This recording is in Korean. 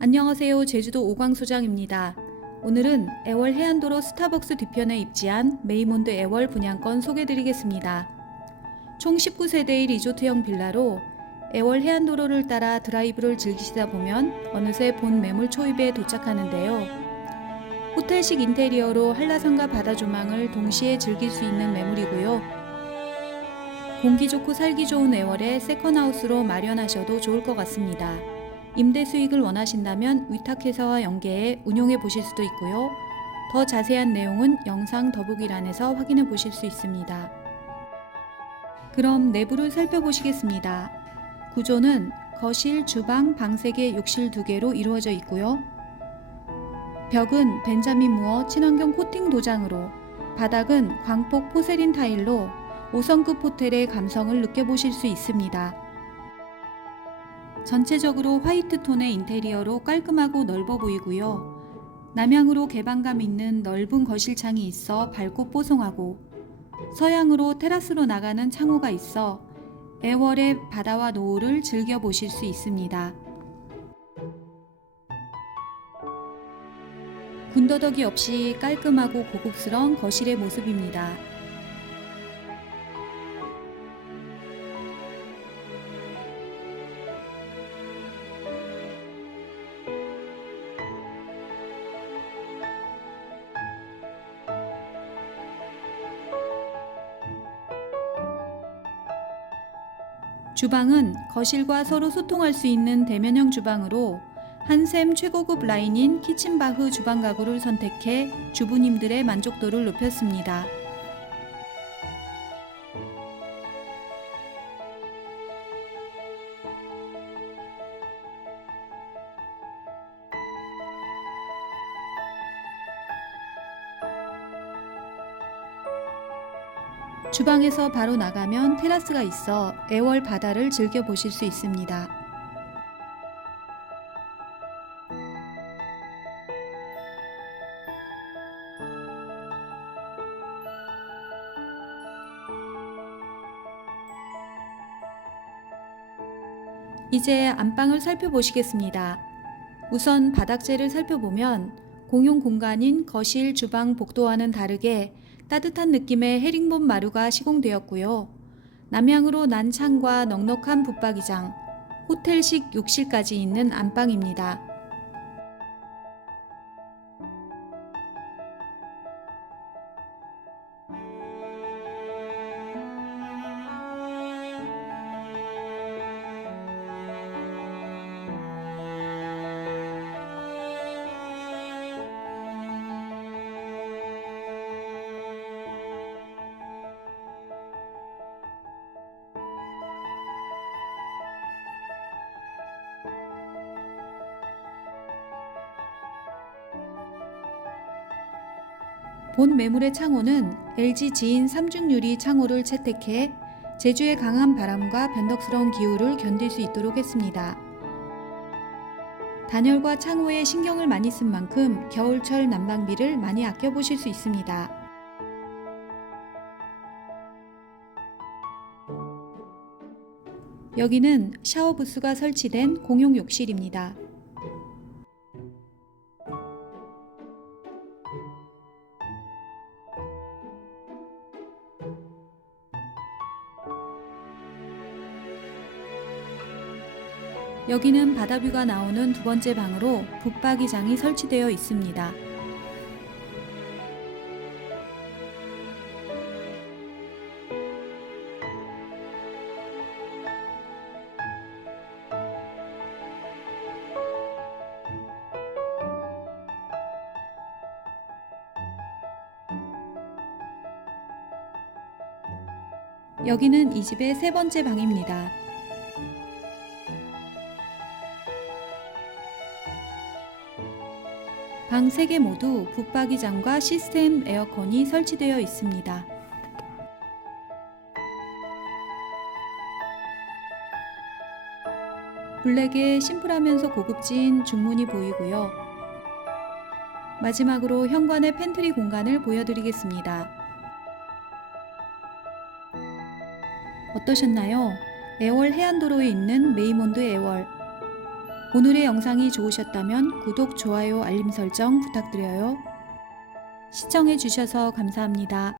안녕하세요. 제주도 오광소장입니다. 오늘은 애월 해안도로 스타벅스 뒤편에 입지한 메이몬드 애월 분양권 소개드리겠습니다. 총 19세대의 리조트형 빌라로 애월 해안도로를 따라 드라이브를 즐기시다 보면 어느새 본 매물 초입에 도착하는데요. 호텔식 인테리어로 한라산과 바다 조망을 동시에 즐길 수 있는 매물이고요. 공기 좋고 살기 좋은 애월에 세컨하우스로 마련하셔도 좋을 것 같습니다. 임대 수익을 원하신다면 위탁회사와 연계해 운용해 보실 수도 있고요. 더 자세한 내용은 영상 더보기란에서 확인해 보실 수 있습니다. 그럼 내부를 살펴보시겠습니다. 구조는 거실, 주방, 방 3개, 욕실 2개로 이루어져 있고요. 벽은 벤자민 무어 친환경 코팅 도장으로, 바닥은 광폭 포세린 타일로 5성급 호텔의 감성을 느껴보실 수 있습니다. 전체적으로 화이트 톤의 인테리어로 깔끔하고 넓어 보이고요. 남향으로 개방감 있는 넓은 거실창이 있어 밝고 뽀송하고 서양으로 테라스로 나가는 창호가 있어 애월의 바다와 노을을 즐겨 보실 수 있습니다. 군더더기 없이 깔끔하고 고급스러운 거실의 모습입니다. 주방은 거실과 서로 소통할 수 있는 대면형 주방으로 한샘 최고급 라인인 키친바흐 주방 가구를 선택해 주부님들의 만족도를 높였습니다. 주방에서 바로 나가면 테라스가 있어 애월 바다를 즐겨 보실 수 있습니다. 이제 안방을 살펴보시겠습니다. 우선 바닥재를 살펴보면 공용 공간인 거실, 주방, 복도와는 다르게 따뜻한 느낌의 헤링본 마루가 시공되었고요. 남향으로 난 창과 넉넉한 붙박이장, 호텔식 욕실까지 있는 안방입니다. 본 매물의 창호는 LG 지인 3중 유리 창호를 채택해 제주의 강한 바람과 변덕스러운 기후를 견딜 수 있도록 했습니다. 단열과 창호에 신경을 많이 쓴 만큼 겨울철 난방비를 많이 아껴보실 수 있습니다. 여기는 샤워 부스가 설치된 공용 욕실입니다. 여기는 바다뷰가 나오는 두 번째 방으로 붙박이장이 설치되어 있습니다. 여기는 이 집의 세 번째 방입니다. 방 3개 모두 붙박이장과 시스템 에어컨이 설치되어 있습니다. 블랙의 심플하면서 고급진 중문이 보이고요. 마지막으로 현관의 팬트리 공간을 보여드리겠습니다. 어떠셨나요? 애월 해안도로에 있는 메이몬드 애월. 오늘의 영상이 좋으셨다면 구독, 좋아요, 알림 설정 부탁드려요. 시청해주셔서 감사합니다.